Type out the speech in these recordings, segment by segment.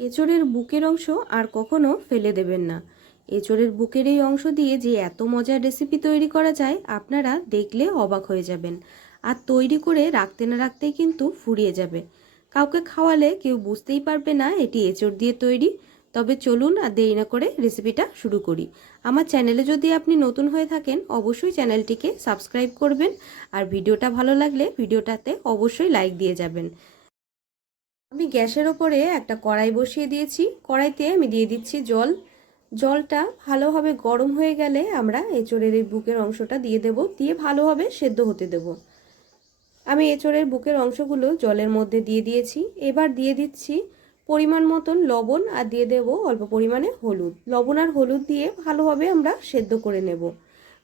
এঁচড়ের বুকের অংশ আর কখনো ফেলে দেবেন না। এঁচড়ের বুকের এই অংশ দিয়ে যে এত মজার রেসিপি তৈরি করা যায়, আপনারা দেখলে অবাক হয়ে যাবেন। আর তৈরি করে রাখতে না রাখতেই কিন্তু ফুরিয়ে যাবে। কাউকে খাওয়ালে কেউ বুঝতেই পারবে না এটি এঁচড় দিয়ে তৈরি। তবে চলুন আর দেরি না করে রেসিপিটা শুরু করি। আমার চ্যানেলে যদি আপনি নতুন হয়ে থাকেন, অবশ্যই চ্যানেলটিকে সাবস্ক্রাইব করবেন। আর ভিডিওটা ভালো লাগলে ভিডিওটাতে অবশ্যই লাইক দিয়ে যাবেন। আমি গ্যাসের ওপরে একটা কড়াই বসিয়ে দিয়েছি। কড়াইতে আমি দিয়ে দিচ্ছি জল। জলটা ভালোভাবে গরম হয়ে গেলে আমরা এঁচড়ের এই বুকের অংশটা দিয়ে দেব। দিয়ে ভালোভাবে সেদ্ধ হতে দেব। আমি এঁচড়ের বুকের অংশগুলো জলের মধ্যে দিয়ে দিয়েছি। এবার দিয়ে দিচ্ছি পরিমাণ মতন লবণ আর দিয়ে দেব অল্প পরিমাণে হলুদ। লবণ আর হলুদ দিয়ে ভালোভাবে আমরা সেদ্ধ করে নেব।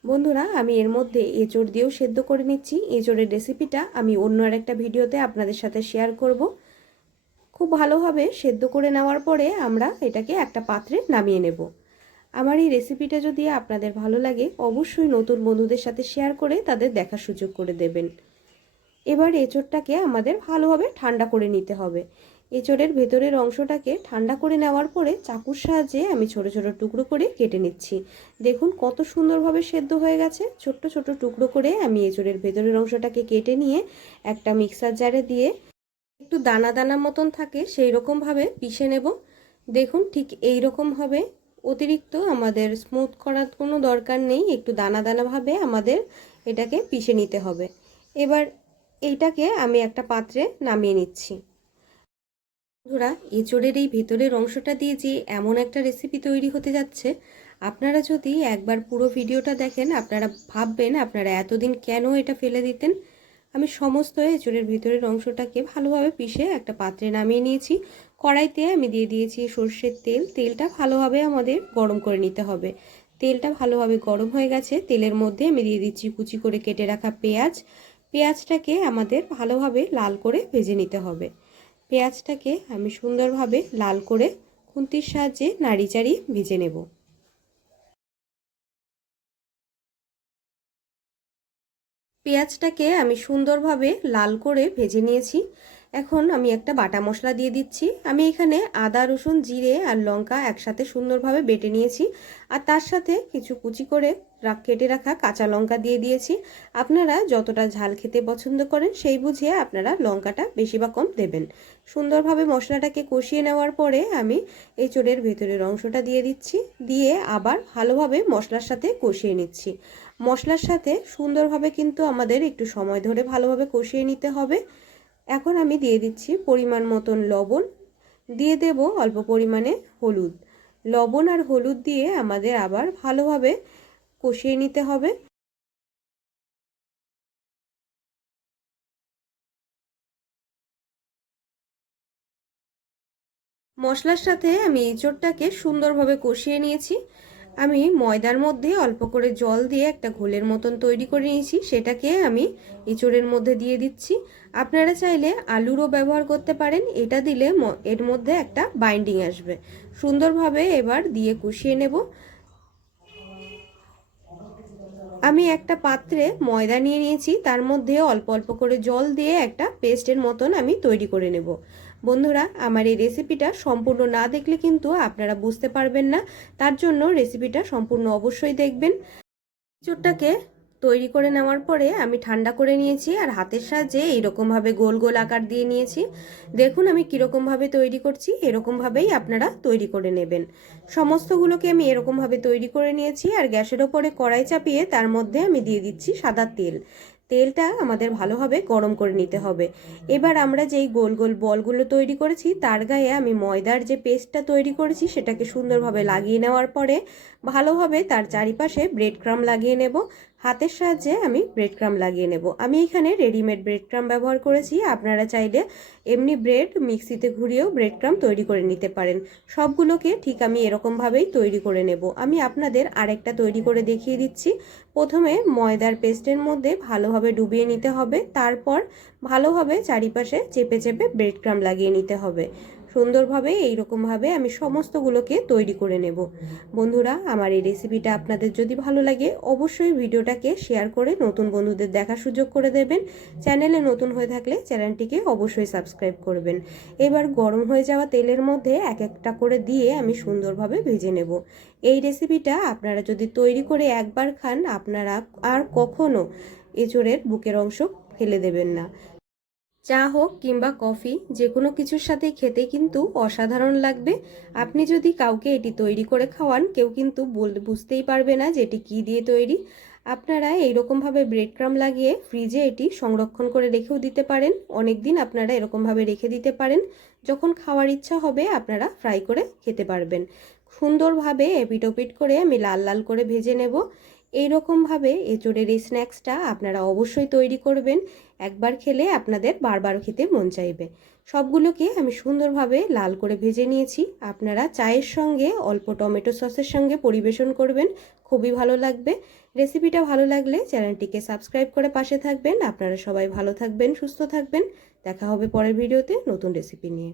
বন্ধুরা, আমি এর মধ্যে এঁচড় দিয়েও সেদ্ধ করে নিচ্ছি। এঁচড়ের রেসিপিটা আমি অন্য আর একটা ভিডিওতে আপনাদের সাথে শেয়ার করব। খুব ভালোভাবে সেদ্ধ করে নেওয়ার পরে আমরা এটাকে একটা পাত্রে নামিয়ে নেব। আমার এই রেসিপিটা যদি আপনাদের ভালো লাগে, অবশ্যই নতুন বন্ধুদের সাথে শেয়ার করে তাদের দেখার সুযোগ করে দেবেন। এবার এঁচড়টাকে আমাদের ভালোভাবে ঠান্ডা করে নিতে হবে। এঁচড়ের ভেতরের অংশটাকে ঠান্ডা করে নেওয়ার পরে চাকুর সাহায্যে আমি ছোট ছোট টুকরো করে কেটে নিচ্ছি। দেখুন কত সুন্দরভাবে সেদ্ধ হয়ে গেছে। ছোট্ট ছোট টুকরো করে আমি এঁচড়ের ভেতরের অংশটাকে কেটে নিয়ে একটা মিক্সার জারে দিয়ে একটু দানা দানা মতন থাকে সেই রকমভাবে পিষে নেব। দেখুন ঠিক এই রকমভাবে অতিরিক্ত আমাদের স্মুথ করার কোনো দরকার নেই, একটু দানা দানাভাবে আমাদের এটাকে পিষে নিতে হবে। এবার এইটাকে আমি একটা পাত্রে নামিয়ে নিচ্ছি। বন্ধুরা, এঁচড়ের এই ভেতরের অংশটা দিয়ে যে এমন একটা রেসিপি তৈরি হতে যাচ্ছে, আপনারা যদি একবার পুরো ভিডিওটা দেখেন, আপনারা ভাববেন আপনারা এতদিন কেন এটা ফেলে দিতেন? আমি সমস্ত এঁচড়ের ভিতরের অংশটাকে ভালোভাবে পিষে একটা পাত্রে নামিয়ে নিয়েছি। কড়াইতে আমি দিয়ে দিয়েছি সর্ষের তেল। তেলটা ভালোভাবে আমাদের গরম করে নিতে হবে। তেলটা ভালোভাবে গরম হয়ে গেছে। তেলের মধ্যে আমি দিয়ে দিচ্ছি কুচি করে কেটে রাখা পেঁয়াজ। পেঁয়াজটাকে আমাদের ভালোভাবে লাল করে ভেজে নিতে হবে। পেঁয়াজটাকে আমি সুন্দরভাবে লাল করে খুন্তির সাহায্যে নাড়ি চাড়িয়ে ভেজে নেব। পেঁয়াজটাকে আমি সুন্দরভাবে লাল করে ভেজে নিয়েছি। এখন আমি একটা বাটা মশলা দিয়ে দিচ্ছি। আমি এখানে আদা, রসুন, জিরে আর লঙ্কা একসাথে সুন্দরভাবে বেটে নিয়েছি। আর তার সাথে কিছু কুচি করে কেটে রাখা কাঁচা লঙ্কা দিয়ে দিয়েছি। আপনারা যতটা ঝাল খেতে পছন্দ করেন সেই বুঝিয়ে আপনারা লঙ্কাটা বেশি বা কম দেবেন। সুন্দরভাবে মশলাটাকে কষিয়ে নেওয়ার পরে আমি এই চোরের ভেতরের অংশটা দিয়ে দিচ্ছি। দিয়ে আবার ভালোভাবে মশলার সাথে কষিয়ে নিচ্ছি। মশলার সাথে সুন্দরভাবে কিন্তু আমাদের একটু সময় ধরে ভালোভাবে কষিয়ে নিতে হবে। এখন আমি দিয়ে দিচ্ছি পরিমাণ মতন লবণ। দিয়ে দেব অল্প পরিমাণে হলুদ। লবণ আর হলুদ দিয়ে আমাদের আবার ভালোভাবে কষিয়ে নিতে হবে। মশলার সাথে আমি এঁচড়টাকে সুন্দরভাবে কষিয়ে নিয়েছি। আমি ময়দার মধ্যে অল্প করে জল দিয়ে একটা ঘোলের মতন তৈরি করে নিয়েছি। সেটাকে আমি এঁচড়ের মধ্যে দিয়ে দিচ্ছি। আপনারা চাইলে আলুরও ব্যবহার করতে পারেন। এটা দিলে এর মধ্যে একটা বাইন্ডিং আসবে। সুন্দরভাবে এবার দিয়ে কষিয়ে নেব। আমি একটা পাত্রে ময়দা নিয়ে নিয়েছি, তার মধ্যে অল্প অল্প করে জল দিয়ে একটা পেস্টের মতন আমি তৈরি করে নেব। বন্ধুরা, আমার এই রেসিপিটা সম্পূর্ণ না দেখলে কিন্তু আপনারা বুঝতে পারবেন না, তার জন্য রেসিপিটা সম্পূর্ণ অবশ্যই দেখবেন। চোরটাকে তৈরি করে নেওয়ার পরে আমি ঠান্ডা করে নিয়েছি আর হাতের সাহায্যে এইরকমভাবে গোল গোল আকার দিয়ে নিয়েছি। দেখুন আমি কীরকমভাবে তৈরি করছি, এরকমভাবেই আপনারা তৈরি করে নেবেন। সমস্তগুলোকে আমি এরকমভাবে তৈরি করে নিয়েছি আর গ্যাসের ওপরে কড়াই চাপিয়ে তার মধ্যে আমি দিয়ে দিচ্ছি সাদা তেল। তেলটা আমাদের ভালোভাবে গরম করে নিতে হবে। এবার আমরা যেই গোল গোল বলগুলো তৈরি করেছি, তার গায়ে আমি ময়দার যে পেস্টটা তৈরি করেছি, সেটাকে সুন্দরভাবে লাগিয়ে নেওয়ার পরে ভালোভাবে তার চারিপাশে ব্রেড ক্রাম লাগিয়ে নেব। হাতের সাহায্যে আমি ব্রেড ক্রাম লাগিয়ে নেব। আমি এখানে রেডিমেড ব্রেড ক্রাম ব্যবহার করেছি। আপনারা চাইলে এমনি ব্রেড মিক্সিতে ঘুরিয়েও ব্রেড ক্রাম তৈরি করে নিতে পারেন। সবগুলোকে ঠিক আমি এরকমভাবেই তৈরি করে নেব। আমি আপনাদের আরেকটা তৈরি করে দেখিয়ে দিচ্ছি। প্রথমে ময়দার পেস্টের মধ্যে ভালোভাবে ডুবিয়ে নিতে হবে। তারপর ভালোভাবে চারিপাশে চেপে চেপে ব্রেড ক্রাম লাগিয়ে নিতে হবে। সুন্দরভাবে, এইরকমভাবে আমি সমস্তগুলোকে তৈরি করে নেব। বন্ধুরা, আমার এই রেসিপিটা আপনাদের যদি ভালো লাগে, অবশ্যই ভিডিওটাকে শেয়ার করে নতুন বন্ধুদের দেখার সুযোগ করে দেবেন। চ্যানেলে নতুন হয়ে থাকলে চ্যানেলটিকে অবশ্যই সাবস্ক্রাইব করবেন। এবার গরম হয়ে যাওয়া তেলের মধ্যে এক একটা করে দিয়ে আমি সুন্দরভাবে ভেজে নেব। এই রেসিপিটা আপনারা যদি তৈরি করে একবার খান, আপনারা আর কখনো এঁচড়ের বুকের অংশ ফেলে দেবেন না। চা হোক কিংবা কফি যে কোনো কিছুর সাথে খেতে কিন্তু অসাধারণ লাগবে। আপনি যদি কাউকে এটি তৈরি করে খাওয়ান, কেউ কিন্তু বুঝতেই পারবে না যে এটি কী দিয়ে তৈরি। আপনারা এইরকমভাবে ব্রেড ক্রাম লাগিয়ে ফ্রিজে এটি সংরক্ষণ করে রেখেও দিতে পারেন। অনেক দিন আপনারা এরকমভাবে রেখে দিতে পারেন। যখন খাওয়ার ইচ্ছা হবে, আপনারা ফ্রাই করে খেতে পারবেন। সুন্দরভাবে এপিট ওপিট করে আমি লাল লাল করে ভেজে নেব। এইরকমভাবে এঁচড়ের এই স্ন্যাক্সটা আপনারা অবশ্যই তৈরি করবেন। একবার খেলে আপনাদের বারবার খেতে মন চাইবে। সবগুলোকে আমি সুন্দরভাবে লাল করে ভেজে নিয়েছি। আপনারা চায়ের সঙ্গে অল্প টমেটো সসের সঙ্গে পরিবেশন করবেন। খুবই ভালো লাগবে। রেসিপিটা ভালো লাগলে চ্যানেলটিকে সাবস্ক্রাইব করে পাশে থাকবেন। আপনারা সবাই ভালো থাকবেন, সুস্থ থাকবেন। দেখা হবে পরের ভিডিওতে নতুন রেসিপি নিয়ে।